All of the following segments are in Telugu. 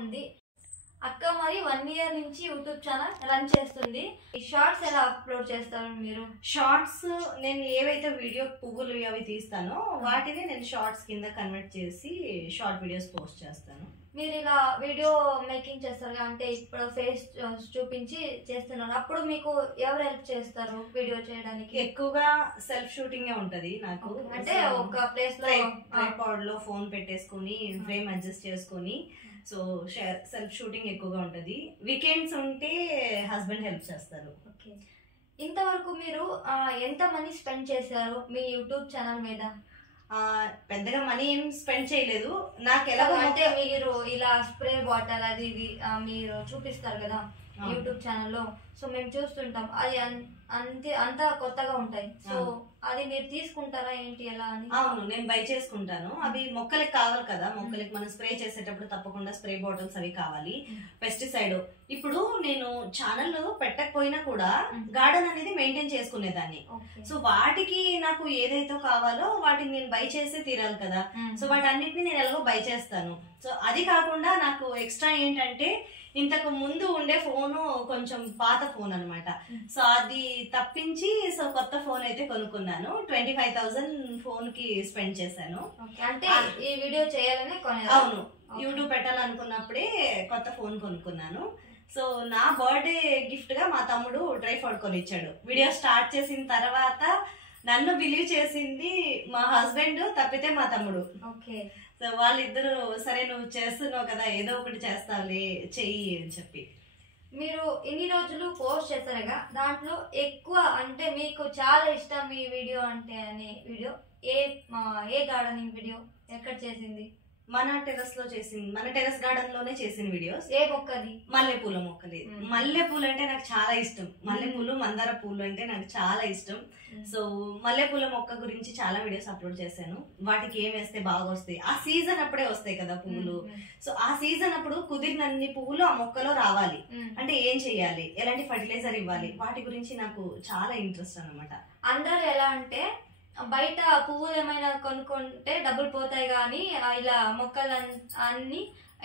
ఉంది. అక్క మరి 1 ఇయర్ నుంచి యూట్యూబ్ ఛానల్ రన్ చేస్తుంది. ఈ షార్ట్స్ ఎలా అప్లోడ్ చేస్తారు మీరు? షార్ట్స్ నేను ఏవైతే వీడియో పువ్వులు అవి తీస్తానో వాటిని నేను షార్ట్స్ కింద కన్వర్ట్ చేసి షార్ట్ వీడియోస్ పోస్ట్ చేస్తాను. మీరు ఇలా వీడియో మేకింగ్ చేస్తారు అంటే ఇప్పుడు ఫేస్ చూపించి చేస్తున్నారు, అప్పుడు మీకు ఎవరు హెల్ప్ చేస్తారు వీడియో చేయడానికి? ఎక్కువగా సెల్ఫ్ షూటింగ్ ఉంటది నాకు. అంటే ఒక ప్లేస్ లో ట్రైపాడ్ లో ఫోన్ పెట్టేసుకుని ఫ్రేమ్ అడ్జస్ట్ చేసుకుని సో సెల్ఫ్ షూటింగ్ ఎక్కువగా ఉంటది. వీకెండ్స్ ఉంటే హస్బెండ్ హెల్ప్ చేస్తారు. ఇంతవరకు మీరు ఎంత మనీ స్పెండ్ చేశారు మీ యూట్యూబ్ ఛానల్ మీద? పెద్దగా మనీ ఏం స్పెండ్ చేయలేదు. నాకు ఎలా అంటే మీరు ఇలా స్ప్రే బాటిల్ అది ఇది మీరు చూపిస్తారు కదా యూట్యూబ్ ఛానల్లో, సో మేము చూస్తుంటాం, అది అంతా కొత్తగా ఉంటాయి. సో అది మీరు తీసుకుంటారా ఏంటి ఎలా అని? అవును, నేను బై చేసుకుంటాను. అవి మొక్కలకి కావాలి కదా, మొక్కలకి మనం స్ప్రే చేసేటప్పుడు తప్పకుండా స్ప్రే బాటిల్స్ అవి కావాలి. పెస్టిసైడ్ ఇప్పుడు నేను ఛానల్ పెట్టకపోయినా కూడా గార్డెన్ అనేది మెయింటైన్ చేసుకునేదాన్ని. సో వాటికి నాకు ఏదైతే కావాలో వాటిని నేను బై చేసే తీరాలి కదా. సో వాటన్నిటిని నేను ఎలాగో బై చేస్తాను. సో అది కాకుండా నాకు ఎక్స్ట్రా ఏంటంటే ఇంతకు ముందు ఉండే ఫోను కొంచెం పాత ఫోన్ అనమాట. సో అది తప్పించి సో కొత్త ఫోన్ అయితే కొనుక్కున్నాను. 25,000 ఫోన్ కి స్పెండ్ చేశాను. అంటే ఈ వీడియో చేయాలని? అవును, యూట్యూబ్ పెట్టాలనుకున్నప్పుడే కొత్త ఫోన్ కొనుక్కున్నాను. సో నా బర్త్డే గిఫ్ట్ గా మా తమ్ముడు ట్రైపాడ్ కొనిచ్చాడు. వీడియో స్టార్ట్ చేసిన తర్వాత నన్ను బిలీవ్ చేసింది మా హస్బెండ్ తప్పితే మా తమ్ముడు. సో వాళ్ళిద్దరు సరే నువ్వు చేస్తున్నావు కదా ఏదో ఒకటి చేస్తావులే చెయ్యి అని చెప్పి. మీరు ఇన్ని రోజులు పోస్ట్ చేస్తారుగా, దాంట్లో ఎక్కువ అంటే మీకు చాలా ఇష్టం ఈ వీడియో అంటే అనే వీడియో ఏ గార్డెనింగ్ వీడియో ఎక్కడ చేసింది? మన టెరస్ లో చేసింది, మన టెరస్ గార్డెన్ లోనే చేసిన వీడియోస్. ఏ మొక్కది? మల్లెపూల మొక్కది. మల్లెపూలు అంటే నాకు చాలా ఇష్టం. మల్లెపూలు, మందార పూలు అంటే నాకు చాలా ఇష్టం. సో మల్లెపూల మొక్క గురించి చాలా వీడియోస్ అప్లోడ్ చేశాను. వాటికి ఏం వేస్తే బాగా వస్తాయి, ఆ సీజన్ అప్పుడే వస్తాయి కదా పువ్వులు. సో ఆ సీజన్ అప్పుడు కుదిరినన్ని పువ్వులు ఆ మొక్కలో రావాలి అంటే ఏం చెయ్యాలి, ఎలాంటి ఫర్టిలైజర్ ఇవ్వాలి, వాటి గురించి నాకు చాలా ఇంట్రెస్ట్ అనమాట. అందరూ ఎలా అంటే బయట పువ్వులు ఏమైనా కొనుక్కుంటే డబ్బులు పోతాయి కానీ ఇలా మొక్కలు అన్ని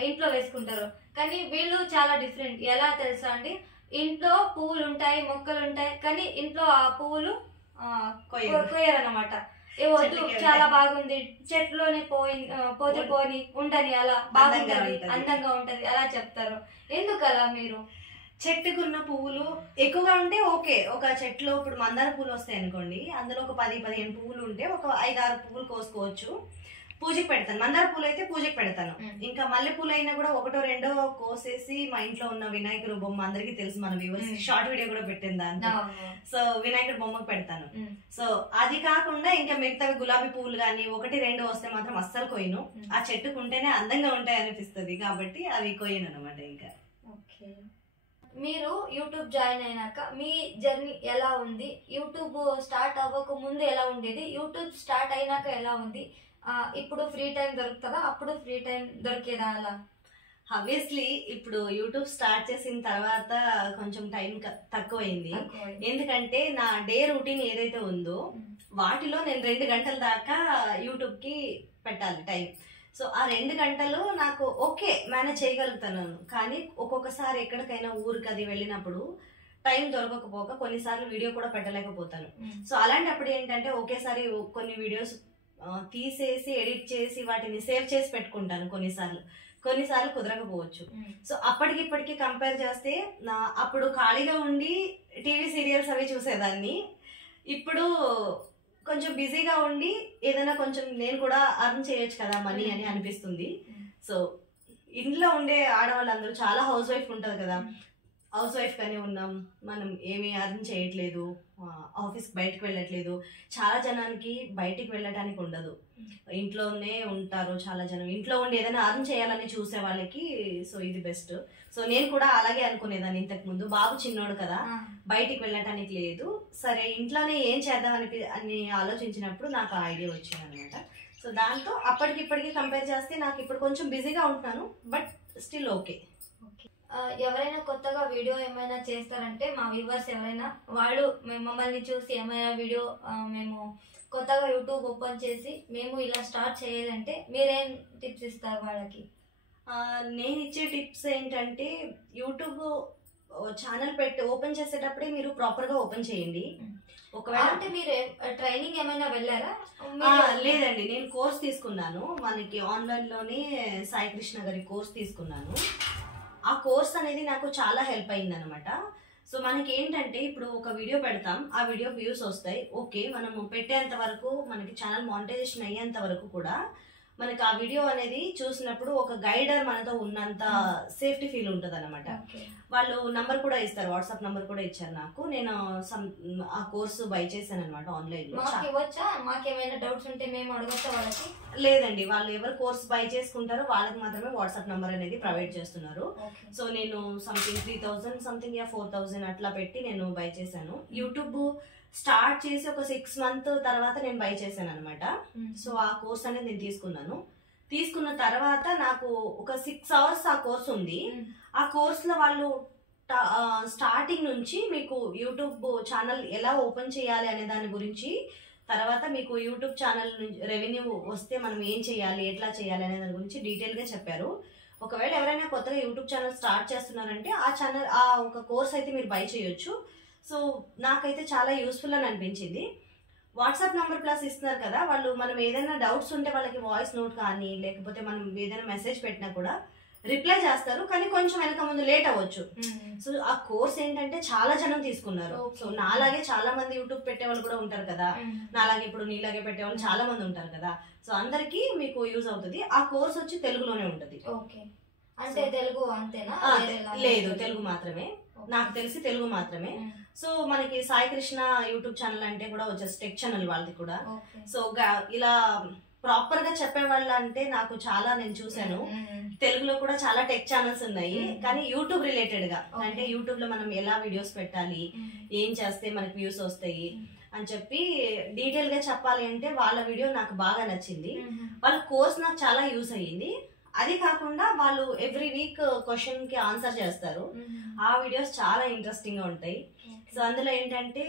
ఇంట్లో వేసుకుంటారు. కానీ వీళ్ళు చాలా డిఫరెంట్. ఎలా తెలుసా అండి, ఇంట్లో పువ్వులు ఉంటాయి, మొక్కలు ఉంటాయి, కానీ ఇంట్లో ఆ పువ్వులు కోయరన్నమాట. వద్దు చాలా బాగుంది చెట్లోనే పోతే పోని ఉండని, అలా బాగుంటది అందంగా ఉంటది అలా చెప్తారు. ఎందుకు అలా? మీరు చెట్టుకున్న పువ్వులు ఎక్కువగా ఉంటే ఓకే, ఒక చెట్లో ఇప్పుడు మందార పూలు వస్తాయి అనుకోండి, అందులో ఒక 10-15 పువ్వులు ఉంటే ఒక 5-6 పువ్వులు కోసుకోవచ్చు, పూజకి పెడతాను. మందార పూలు అయితే పూజకి పెడతాను. ఇంకా మల్లె పూలు అయినా కూడా 1-2 కోసేసి మా ఇంట్లో ఉన్న వినాయకుడు బొమ్మ, అందరికీ తెలుసు, మన వ్యూవర్స్ షార్ట్ వీడియో కూడా పెట్టింది దాంట్లో. సో వినాయకుడు బొమ్మకు పెడతాను. సో అది కాకుండా ఇంకా మిగతావి గులాబీ పువ్వులు కానీ 1-2 వస్తే మాత్రం అస్సలు కొయ్యను. ఆ చెట్టుకుంటేనే అందంగా ఉంటాయి అనిపిస్తుంది కాబట్టి అవి కొయ్యను అనమాట. ఇంకా మీరు యూట్యూబ్ జాయిన్ అయినాక మీ జర్నీ ఎలా ఉంది? యూట్యూబ్ స్టార్ట్ అవ్వక ముందు ఎలా ఉండేది, యూట్యూబ్ స్టార్ట్ అయినాక ఎలా ఉంది? ఇప్పుడు ఫ్రీ టైం దొరుకుతుందా, అప్పుడు ఫ్రీ టైం దొరికేదా? అలా ఆబ్వియస్లీ ఇప్పుడు యూట్యూబ్ స్టార్ట్ చేసిన తర్వాత కొంచెం టైం తక్కువైంది. ఎందుకంటే నా డే రొటీన్ ఏదైతే ఉందో వాటిలో నేను 2 గంటల దాకా యూట్యూబ్ కి పెట్టాలి టైం. సో ఆ 2 గంటలు నాకు ఓకే మేనేజ్ చేయగలుగుతాను. కానీ ఒక్కొక్కసారి ఎక్కడికైనా ఊరికి అది వెళ్ళినప్పుడు టైం దొరకకపోక కొన్నిసార్లు వీడియో కూడా పెట్టలేకపోతాను. సో అలాంటప్పుడు ఏంటంటే ఒకేసారి కొన్ని వీడియోస్ తీసేసి ఎడిట్ చేసి వాటిని సేవ్ చేసి పెట్టుకుంటాను. కొన్నిసార్లు కుదరకపోవచ్చు. సో అప్పటికిప్పటికి కంపేర్ చేస్తే అప్పుడు ఖాళీగా ఉండి టీవీ సీరియల్స్ అవి చూసేదాన్ని. ఇప్పుడు కొంచెం బిజీగా ఉండి ఏదైనా కొంచెం నేను కూడా అర్న్ చేయొచ్చు కదా మనీ అని అనిపిస్తుంది. సో ఇంట్లో ఉండే ఆడవాళ్ళందరూ చాలా హౌస్ వైఫ్ ఉంటుంది కదా, హౌస్ వైఫ్ గానే ఉన్నాం, మనం ఏమీ అర్న్ చేయట్లేదు, ఆఫీస్కి బయటకు వెళ్ళట్లేదు. చాలా జనానికి బయటికి వెళ్ళటానికి ఉండదు, ఇంట్లోనే ఉంటారు చాలా జనం. ఇంట్లో ఉండి ఏదైనా అర్న్ చేయాలని చూసే వాళ్ళకి సో ఇది బెస్ట్. సో నేను కూడా అలాగే అనుకునేదాన్ని ఇంతకు ముందు. బాబు చిన్నోడు కదా, బయటికి వెళ్ళటానికి లేదు, సరే ఇంట్లోనే ఏం చేద్దాం అని ఆలోచించినప్పుడు నాకు ఆ ఐడియా వచ్చింది అనమాట. సో దాంతో అప్పటికిప్పటికి కంపేర్ చేస్తే నాకు ఇప్పుడు కొంచెం బిజీగా ఉంటున్నాను, బట్ స్టిల్ ఓకే. ఎవరైనా కొత్తగా వీడియో ఏమైనా చేస్తారంటే మా వ్యూవర్స్ ఎవరైనా వాళ్ళు మమ్మల్ని చూసి ఏమైనా వీడియో మేము కొత్తగా యూట్యూబ్ ఓపెన్ చేసి మేము ఇలా స్టార్ట్ చేయాలంటే మీరేం టిప్స్ ఇస్తారు వాళ్ళకి? నేను ఇచ్చే టిప్స్ ఏంటంటే యూట్యూబ్ ఛానల్ ఓపెన్ చేసేటప్పుడే మీరు ప్రాపర్ గా ఓపెన్ చేయండి. ఒకవేళ అంటే మీరు ట్రైనింగ్ ఏమైనా వెళ్ళారా? లేదండి, నేను కోర్స్ తీసుకున్నాను. మనకి ఆన్లైన్ లోనే సాయి కృష్ణ గారి కోర్స్ తీసుకున్నాను. ఆ కోర్స్ అనేది నాకు చాలా హెల్ప్ అయింది అనమాట. సో మనకి ఏంటంటే ఇప్పుడు ఒక వీడియో పెడతాం, ఆ వీడియో వ్యూస్ వస్తాయి, ఓకే. మనము పెట్టేంత వరకు, మనకి ఛానల్ మానిటైజేషన్ అయ్యేంత వరకు కూడా మనకి ఆ వీడియో అనేది చూసినప్పుడు ఒక గైడర్ మనతో ఉన్నంత సేఫ్టీ ఫీల్ ఉంటుంది అనమాట. వాళ్ళు నంబర్ కూడా ఇస్తారు, వాట్సాప్ నంబర్ కూడా ఇచ్చారు నాకు. నేను ఆ కోర్సు బై చేశాను అనమాట ఆన్లైన్ లో. మాకేమైనా డౌట్స్ ఉంటే మేము అడగచ్చా వాళ్ళకి? లేదండి, వాళ్ళు ఎవరు కోర్స్ బై చేసుకుంటారో వాళ్ళకి మాత్రమే వాట్సాప్ నంబర్ అనేది ప్రొవైడ్ చేస్తున్నారు. సో నేను సంథింగ్ 3000 సంథింగ్ 4000 అట్లా పెట్టి నేను బై చేశాను. యూట్యూబ్ స్టార్ట్ చేసి ఒక 6 months తర్వాత నేను బై చేశాను అనమాట. సో ఆ కోర్స్ అనేది నేను తీసుకున్న తర్వాత నాకు ఒక 6 hours ఆ కోర్స్ ఉంది. ఆ కోర్స్ లో వాళ్ళు స్టార్టింగ్ నుంచి మీకు యూట్యూబ్ ఛానల్ ఎలా ఓపెన్ చేయాలి అనే దాని గురించి, తర్వాత మీకు యూట్యూబ్ ఛానల్ నుంచి రెవెన్యూ వస్తే మనం ఏం చేయాలి, ఎట్లా చేయాలి అనే దాని గురించి డీటెయిల్ గా చెప్పారు. ఒకవేళ ఎవరైనా కొత్తగా యూట్యూబ్ ఛానల్ స్టార్ట్ చేస్తున్నారంటే ఆ ఒక కోర్స్ అయితే మీరు బై చేయొచ్చు. సో నాకైతే చాలా యూస్ఫుల్ అని అనిపించింది. వాట్సాప్ నంబర్ ప్లస్ ఇస్తున్నారు కదా, వాళ్ళు మనం ఏదైనా డౌట్స్ ఉంటే వాళ్ళకి వాయిస్ నోట్ కానీ లేకపోతే మనం ఏదైనా మెసేజ్ పెట్టినా కూడా రిప్లై చేస్తారు, కానీ కొంచెం వెనక ముందు లేట్ అవ్వచ్చు. సో ఆ కోర్స్ ఏంటంటే చాలా జనం తీసుకున్నారు. సో నాలాగే చాలా మంది యూట్యూబ్ పెట్టేవాళ్ళు కూడా ఉంటారు కదా, నాలాగే ఇప్పుడు నీలాగే పెట్టేవాళ్ళు చాలా మంది ఉంటారు కదా. సో అందరికి మీకు యూజ్ అవుతుంది. ఆ కోర్స్ వచ్చి తెలుగులోనే ఉంటుంది. అంటే తెలుగు అంతేనా? లేదు, తెలుగు మాత్రమే, నాకు తెలిసి తెలుగు మాత్రమే. సో మనకి సాయి కృష్ణ యూట్యూబ్ ఛానల్ అంటే కూడా వచ్చేసి టెక్ ఛానల్ వాళ్ళది కూడా. సో ఇలా ప్రాపర్ గా చెప్పేవాళ్ళు అంటే నాకు చాలా, నేను చూసాను తెలుగులో కూడా చాలా టెక్ ఛానల్స్ ఉన్నాయి, కానీ యూట్యూబ్ రిలేటెడ్ గా, అంటే యూట్యూబ్ లో మనం ఎలా వీడియోస్ పెట్టాలి, ఏం చేస్తే మనకి వ్యూస్ వస్తాయి అని చెప్పి డీటెయిల్ గా చెప్పాలి అంటే వాళ్ళ వీడియో నాకు బాగా నచ్చింది. వాళ్ళ కోర్స్ నాకు చాలా యూస్ అయ్యింది. అది కాకుండా వాళ్ళు ఎవ్రీ వీక్ క్వశ్చన్ కి ఆన్సర్ చేస్తారు. ఆ వీడియోస్ చాలా ఇంట్రెస్టింగ్ గా ఉంటాయి. సో అందులో ఏంటంటే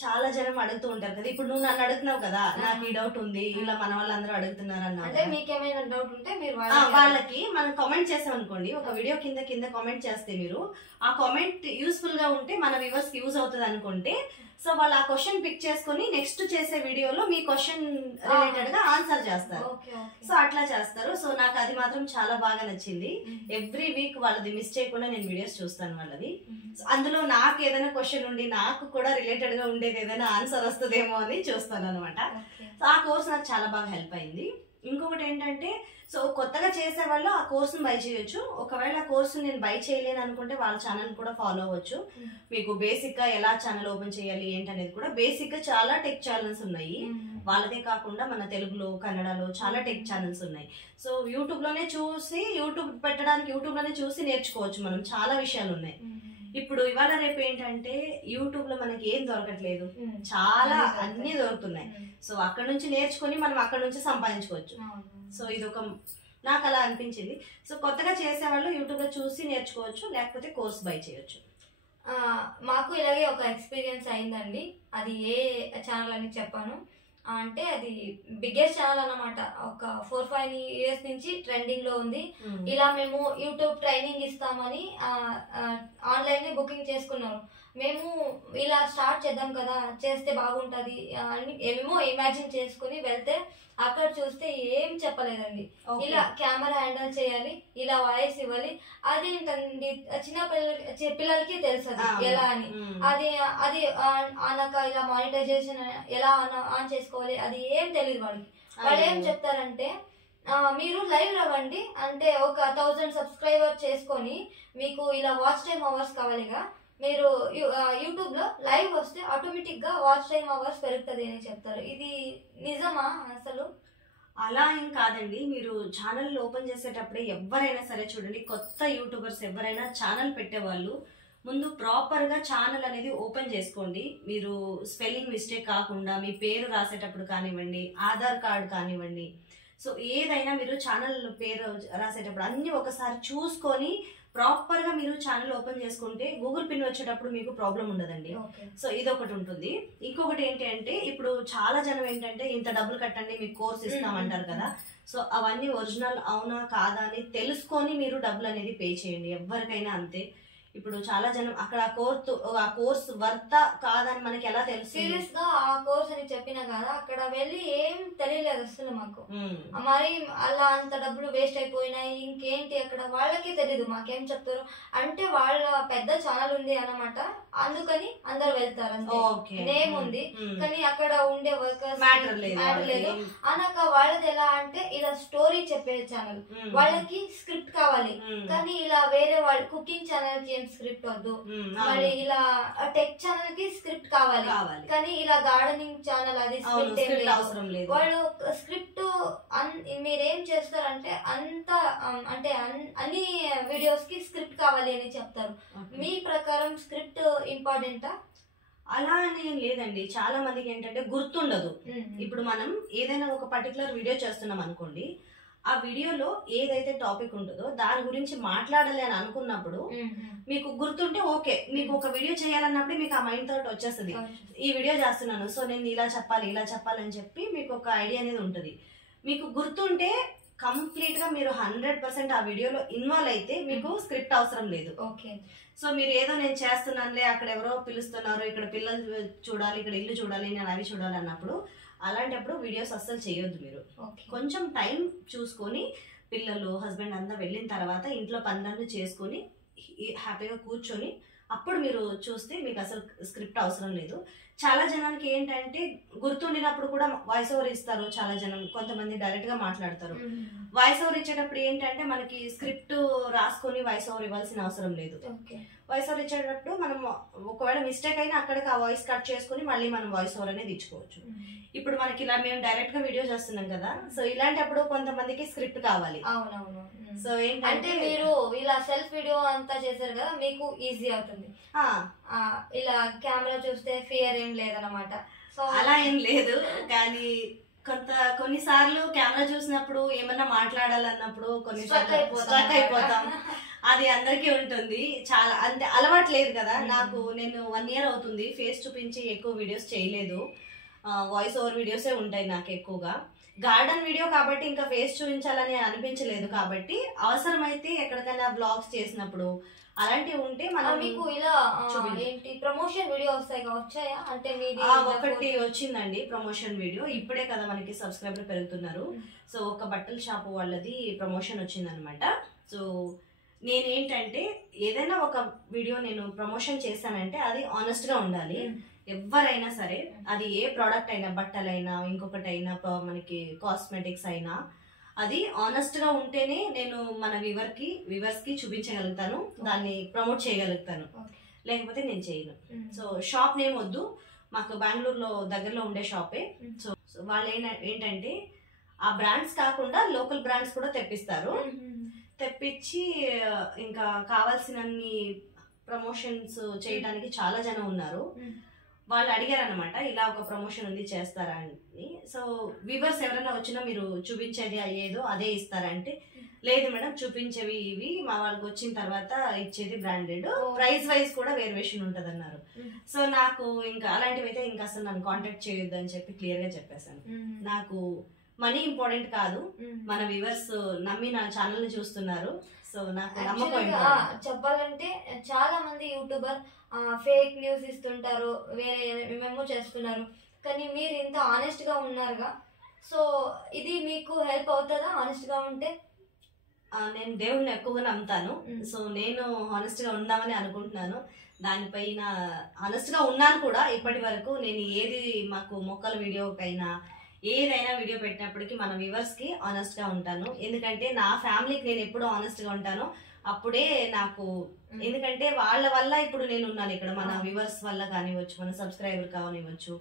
చాలా జనం అడుగుతూ ఉంటారు కదా, ఇప్పుడు నువ్వు నన్ను అడుగుతున్నావు కదా, నాకు ఈ డౌట్ ఉంది, ఇలా మన వాళ్ళందరూ అడుగుతున్నారు అన్నారు. మీకేమైనా డౌట్ ఉంటే మీరు వాళ్ళకి మనం కామెంట్ చేసాం అనుకోండి, ఒక వీడియో కింద కామెంట్ చేస్తే మీరు ఆ కామెంట్ యూస్ఫుల్ గా ఉంటే మన వ్యూవర్స్ కి యూజ్ అవుతుంది అనుకుంటే, సో వాళ్ళు ఆ క్వశ్చన్ పిక్ చేసుకుని నెక్స్ట్ చేసే వీడియోలో మీ క్వశ్చన్ రిలేటెడ్ గా ఆన్సర్ చేస్తారు. సో అట్లా చేస్తారు. సో నాకు అది మాత్రం చాలా బాగా నచ్చింది. ఎవ్రీ వీక్ వాళ్ళది మిస్ చేయకుండా నేను వీడియోస్ చూస్తాను వాళ్ళవి. అందులో నాకు ఏదైనా క్వశ్చన్ ఉండి నాకు కూడా రిలేటెడ్ గా ఉండేది ఏదైనా ఆన్సర్ వస్తుందేమో అని చూస్తాను అనమాట. సో ఆ కోర్స్ నాకు చాలా బాగా హెల్ప్ అయింది. ఇంకొకటి ఏంటంటే, సో కొత్తగా చేసే వాళ్ళు ఆ కోర్సును బై చేయొచ్చు. ఒకవేళ ఆ కోర్సు నేను బై చేయలేను అనుకుంటే వాళ్ళ ఛానల్ కూడా ఫాలో అవ్వచ్చు. మీకు బేసిక్ గా ఎలా ఛానల్ ఓపెన్ చేయాలి ఏంటనేది కూడా బేసిక్ గా చాలా టెక్ ఛానల్స్ ఉన్నాయి. వాళ్ళదే కాకుండా మన తెలుగులో, కన్నడలో చాలా టెక్ ఛానల్స్ ఉన్నాయి. సో యూట్యూబ్ లోనే చూసి నేర్చుకోవచ్చు మనం, చాలా విషయాలు ఉన్నాయి. ఇప్పుడు ఇవాళ రేపు ఏంటంటే యూట్యూబ్ లో మనకి ఏం దొరకట్లేదు, చాలా అన్ని దొరుకుతున్నాయి. సో అక్కడ నుంచి నేర్చుకుని మనం అక్కడ నుంచి సంపాదించుకోవచ్చు. సో ఇదొక నాకు అలా అనిపించింది. సో కొత్తగా చేసేవాళ్ళు యూట్యూబ్ లో చూసి నేర్చుకోవచ్చు, లేకపోతే కోర్స్ బై చేయొచ్చు. మాకు ఇలాగే ఒక ఎక్స్పీరియన్స్ అయిందండి. అది ఏ ఛానల్ అని చెప్పాను అంటే, అది బిగ్గెస్ట్ ఛానల్ అన్నమాట. ఒక 4-5 years నుంచి ట్రెండింగ్ లో ఉంది. ఇలా మేము యూట్యూబ్ ట్రైనింగ్ ఇస్తామని ఆన్లైన్ బుకింగ్ చేసుకున్నాము. మేము ఇలా స్టార్ట్ చేద్దాం కదా, చేస్తే బాగుంటది అని ఏమేమో ఇమాజిన్ చేసుకుని వెళ్తే అక్కడ చూస్తే ఏం చెప్పలేదండి. ఇలా కెమెరా హ్యాండిల్ చేయాలి, ఇలా వాయిస్ ఇవ్వాలి, అదేంటండి పిల్లలకి తెలుసు ఎలా అని. అది అనక ఇలా మానిటైజేషన్ ఎలా ఆన్ చేసుకోవాలి అది ఏం తెలియదు వాడికి. వాళ్ళు ఏం చెప్తారంటే, మీరు లైవ్ రావండి అంటే ఒక 1000 subscribers చేసుకొని మీకు ఇలా వాచ్ టైమ్ అవర్స్ కావాలిగా, మీరు యూట్యూబ్ లో లైవ్ వస్తే ఆటోమేటిక్ గా వాచ్ టైమ్ అవర్స్ పెరుగుతుంది అని చెప్తారు. ఇది నిజమా అసలు? అలా ఏం కాదండి. మీరు ఛానల్ ఓపెన్ చేసేటప్పుడే ఎవరైనా సరే చూడండి, కొత్త యూట్యూబర్స్ ఎవరైనా ఛానల్ పెట్టేవాళ్ళు ముందు ప్రాపర్ గా ఛానల్ అనేది ఓపెన్ చేసుకోండి. మీరు స్పెల్లింగ్ మిస్టేక్ కాకుండా మీ పేరు రాసేటప్పుడు కానివ్వండి, ఆధార్ కార్డు కానివ్వండి, సో ఏదైనా మీరు ఛానల్ పేరు రాసేటప్పుడు అన్ని ఒకసారి చూసుకొని ప్రాపర్ గా మీరు ఛానల్ ఓపెన్ చేసుకుంటే గూగుల్ పిన్ వచ్చేటప్పుడు మీకు ప్రాబ్లం ఉండదండి. సో ఇది ఒకటి ఉంటుంది. ఇంకొకటి ఏంటి అంటే ఇప్పుడు చాలా జనం ఏంటంటే ఇంత డబ్బులు కట్టండి మీకు కోర్స్ ఇస్తామంటారు కదా. సో అవన్నీ ఒరిజినల్ అవునా కాదా అని తెలుసుకొని మీరు డబ్బులు అనేది పే చేయండి. ఎవరికైనా అంతే. ఇప్పుడు చాలా జనం అక్కడ ఆ కోర్స్ వర్త కాదని మనకి ఎలా తెలుసు? సీరియస్ గా ఆ కోర్స్ అని చెప్పినా కదా, అక్కడ వెళ్ళి ఏం తెలియలేదు అసలు మాకు. మరి అలా అంత డబ్బులు వేస్ట్ అయిపోయినాయి, ఇంకేంటి అక్కడ వాళ్ళకే తెలీదు మాకేం చెప్తారు అంటే. వాళ్ళ పెద్ద ఛానల్ ఉంది అన్నమాట, అందుకని అందరు వెళ్తారు అంతే, నేమ్ ఉంది. కానీ అక్కడ ఉండే వర్కర్స్ మ్యాటర్ లేదు అనక. వాళ్ళది ఎలా అంటే ఇలా స్టోరీ చెప్పే ఛానల్, వాళ్ళకి స్క్రిప్ట్ కావాలి. కానీ ఇలా వేరే వాళ్ళు కుకింగ్ ఛానల్ కి స్క్రిప్ట్ వద్దు, మరి ఇలా టెక్ ఛానల్ కి స్క్రిప్ట్ కావాలి. కానీ ఇలా గార్డెనింగ్ ఛానల్ అది స్క్రిప్ట్ అవసరం లేదు. వాళ్ళు స్క్రిప్ట్ మీరేం చేస్తారంటే అంత అంటే అన్ని వీడియోస్ కి స్క్రిప్ట్ కావాలి అని చెప్తారు. మీ ప్రకారం స్క్రిప్ట్ ఇంపార్టెంటా? అలా అని లేదండి. చాలా మందికి ఏంటంటే గుర్తుండదు. ఇప్పుడు మనం ఏదైనా ఒక పర్టికులర్ వీడియో చేస్తున్నాం అనుకోండి, ఆ వీడియోలో ఏదైతే టాపిక్ ఉంటుందో దాని గురించి మాట్లాడాలి అని అనుకున్నప్పుడు మీకు గుర్తుంటే ఓకే. మీకు ఒక వీడియో చేయాలన్నప్పుడు మీకు ఆ మైండ్ థాట్ వచ్చేస్తుంది, ఈ వీడియో చేస్తున్నాను సో నేను ఇలా చెప్పాలి అని చెప్పి మీకు ఒక ఐడియా అనేది ఉంటుంది. మీకు గుర్తుంటే కంప్లీట్ గా మీరు 100% ఆ వీడియోలో ఇన్వాల్వ్ అయితే మీకు స్క్రిప్ట్ అవసరం లేదు. సో మీరు ఏదో నేను చేస్తున్నానులే, అక్కడ ఎవరో పిలుస్తున్నారు, ఇక్కడ పిల్లలు చూడాలి, ఇక్కడ ఇల్లు చూడాలి, నేను అవి చూడాలి అన్నప్పుడు అలాంటప్పుడు వీడియోస్ అస్సలు చేయొద్దు. మీరు కొంచెం టైం చూసుకొని పిల్లలు హస్బెండ్ అంతా వెళ్ళిన తర్వాత ఇంట్లో పనులన్నీ చేసుకొని హ్యాపీగా కూర్చొని అప్పుడు మీరు చూస్తే మీకు అసలు స్క్రిప్ట్ అవసరం లేదు. చాలా జనానికి ఏంటంటే గుర్తుండినప్పుడు కూడా వాయిస్ ఓవర్ ఇస్తారు. చాలా జనం కొంతమంది డైరెక్ట్ గా మాట్లాడతారు. వాయిస్ ఓవర్ ఇచ్చేటప్పుడు ఏంటంటే మనకి స్క్రిప్ట్ రాసుకొని వాయిస్ ఓవర్ ఇవ్వాల్సిన అవసరం లేదు. వాయిస్ ఓవర్ ఇచ్చేటప్పుడు మనం ఒకవేళ మిస్టేక్ అయినా అక్కడికి ఆ వాయిస్ కట్ చేసుకుని మళ్ళీ మనం వాయిస్ ఓవర్ అనేది ఇచ్చుకోవచ్చు. ఇప్పుడు మనకి ఇలా మేము డైరెక్ట్ గా వీడియో చేస్తున్నాం కదా, సో ఇలాంటప్పుడు కొంతమందికి స్క్రిప్ట్ కావాలి. అవునవును. సో ఏంటంటే మీరు ఇలా సెల్ఫ్ వీడియో అంతా చేశారు కదా, మీకు ఈజీ అవుతుంది. ఇలా కెమెరా చూస్తే ఫియర్ ఏం లేదన్నమాట. సో అలా ఏం లేదు. కానీ కొన్నిసార్లు కెమెరా చూసినప్పుడు ఏమన్నా మాట్లాడాలన్నప్పుడు స్ట్రక్ అయిపోతాం. అది అందరికీ ఉంటుంది. చాలా అంటే అలవాటు లేదు కదా నాకు. నేను 1 year అవుతుంది ఫేస్ చూపించి ఎక్కువ వీడియోస్ చేయలేదు. వాయిస్ ఓవర్ వీడియోసే ఉంటాయి నాకు ఎక్కువగా. గార్డెన్ వీడియో కాబట్టి ఇంకా ఫేస్ చూపించాలని అనిపించలేదు. కాబట్టి అవసరమైతే ఎక్కడికైనా బ్లాగ్స్ చేసినప్పుడు అలాంటివి ఉంటే మనం మీకు ఇలా ఏంటి ప్రమోషన్ వీడియో వచ్చాయా? అంటే ఒకటి వచ్చిందండి ప్రమోషన్ వీడియో. ఇప్పుడే కదా మనకి సబ్స్క్రైబర్ పెరుగుతున్నారు. సో ఒక బట్టల షాప్ వాళ్ళది ప్రమోషన్ వచ్చిందనమాట. సో నేనేంటంటే ఏదైనా ఒక వీడియో నేను ప్రమోషన్ చేశానంటే అది ఆనెస్ట్ గా ఉండాలి. ఎవరైనా సరే, అది ఏ ప్రోడక్ట్ అయినా, బట్టలైనా ఇంకొకటైనా మనకి కాస్మెటిక్స్ అయినా, అది ఆనెస్ట్ గా ఉంటేనే నేను మన వ్యూవర్స్ కి చూపించగలుగుతాను, దాన్ని ప్రమోట్ చేయగలుగుతాను. లేకపోతే నేను చేయను. సో షాప్ నేమ్ వద్దు, మాకు బెంగళూరులో దగ్గరలో ఉండే షాపే. సో వాళ్ళు ఏంటంటే ఆ బ్రాండ్స్ కాకుండా లోకల్ బ్రాండ్స్ కూడా తెప్పిస్తారు. తెప్పించి ఇంకా కావాల్సినన్ని ప్రమోషన్స్ చేయడానికి చాలా జనం ఉన్నారు. వాళ్ళు అడిగారు అనమాట, ఇలా ఒక ప్రమోషన్ ఉంది చేస్తారా అని. సో వ్యూవర్స్ ఎవరైనా వచ్చినా మీరు చూపించేది అయ్యేదో అదే ఇస్తారా అంటే, లేదు మేడం చూపించేవి ఇవి, మా వాళ్ళకి వచ్చిన తర్వాత ఇచ్చేది బ్రాండెడ్, ప్రైస్ వైజ్ కూడా వేరియేషన్ ఉంటది అన్నారు. సో నాకు ఇంకా అలాంటివి అయితే ఇంకా అసలు నన్ను కాంటాక్ట్ చేయొద్దు అని చెప్పి క్లియర్ గా చెప్పేశాను. నాకు మనీ ఇంపార్టెంట్ కాదు, మన వ్యూవర్స్ నమ్మి నా ఛానల్ ని చూస్తున్నారు. సో నాకు నమ్మకం. చెప్పాలంటే చాలా మంది యూట్యూబర్ ఫేక్ న్యూస్ ఇస్తుంటారు, వేరే ఏమేమో చేస్తున్నారు. కానీ మీరు ఇంత ఆనెస్ట్ గా ఉన్నారుగా, సో ఇది మీకు హెల్ప్ అవుతుందా ఆనెస్ట్ గా ఉంటే? నేను దేవుడిని ఎక్కువగా నమ్ముతాను. సో నేను హానెస్ట్ గా ఉందామని అనుకుంటున్నాను. దానిపైన హానెస్ట్ గా ఉన్నాను కూడా ఇప్పటి వరకు. నేను ఏది మాకు మొక్కల వీడియోకైనా ఏదైనా వీడియో పెట్టినప్పటికీ మన వ్యూవర్స్ కి ఆనెస్ట్ గా ఉంటాను. ఎందుకంటే నా ఫ్యామిలీకి నేను ఎప్పుడు ఆనెస్ట్ గా ఉంటాను, అప్పుడే నాకు, ఎందుకంటే వాళ్ళ వల్ల ఇప్పుడు నేను ఉన్నాను ఇక్కడ. మన వ్యూవర్స్ వల్ల కానివ్వచ్చు, మన సబ్స్క్రైబర్ కానివ్వచ్చు.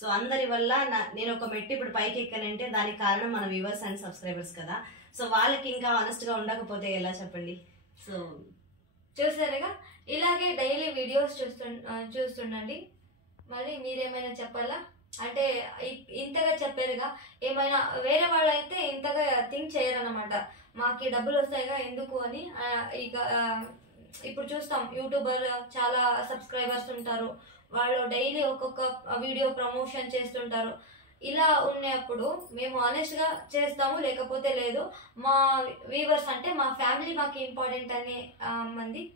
సో అందరి వల్ల నేను ఒక మెట్టు ఇప్పుడు పైకి ఎక్కానంటే దానికి కారణం మన వ్యూవర్స్ అండ్ సబ్స్క్రైబర్స్ కదా. సో వాళ్ళకి ఇంకా ఆనెస్ట్ గా ఉండకపోతే ఎలా చెప్పండి. సో చూసారుగా, ఇలాగే డైలీ వీడియోస్ చూస్తుండండి. మళ్ళీ మీరేమైనా చెప్పాలా? అంటే ఇంతగా చెప్పారుగా, ఏమైనా వేరే వాళ్ళు అయితే ఇంతగా థింక్ చేయరన్నమాట, మాకు డబ్బులు వస్తాయిగా ఎందుకు అని. ఇక ఇప్పుడు చూస్తాం యూట్యూబర్ చాలా సబ్స్క్రైబర్స్ ఉంటారు, వాళ్ళు డైలీ ఒక్కొక్క వీడియో ప్రమోషన్ చేస్తుంటారు. ఇలా ఉన్నప్పుడు మేము ఆనెస్ట్ గా చేస్తాము, లేకపోతే లేదు. మా వీవర్స్ అంటే మా ఫ్యామిలీ మాకు ఇంపార్టెంట్ అనే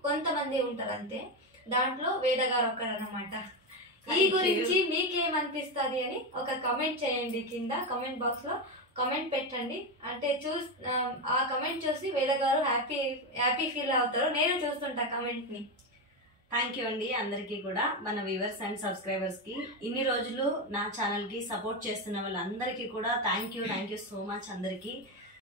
కొంతమంది ఉంటారు అంతే. దాంట్లో వేద గారు ఒక్కరన్నమాట. ఈ గురించి మీకేమనిపిస్తుంది అని ఒక కమెంట్ చేయండి, కింద కమెంట్ బాక్స్ లో కమెంట్ పెట్టండి. అంటే ఆ కమెంట్ చూసి వేద గారు హ్యాపీ ఫీల్ అవుతారు. నేను చూస్తుంటా కమెంట్ ని. థ్యాంక్ యూ అండి అందరికీ కూడా, మన వ్యూవర్స్ అండ్ సబ్స్క్రైబర్స్ కి. ఇన్ని రోజులు నా ఛానల్ కి సపోర్ట్ చేస్తున్న వాళ్ళందరికీ కూడా థ్యాంక్ యూ సో మచ్ అందరికీ.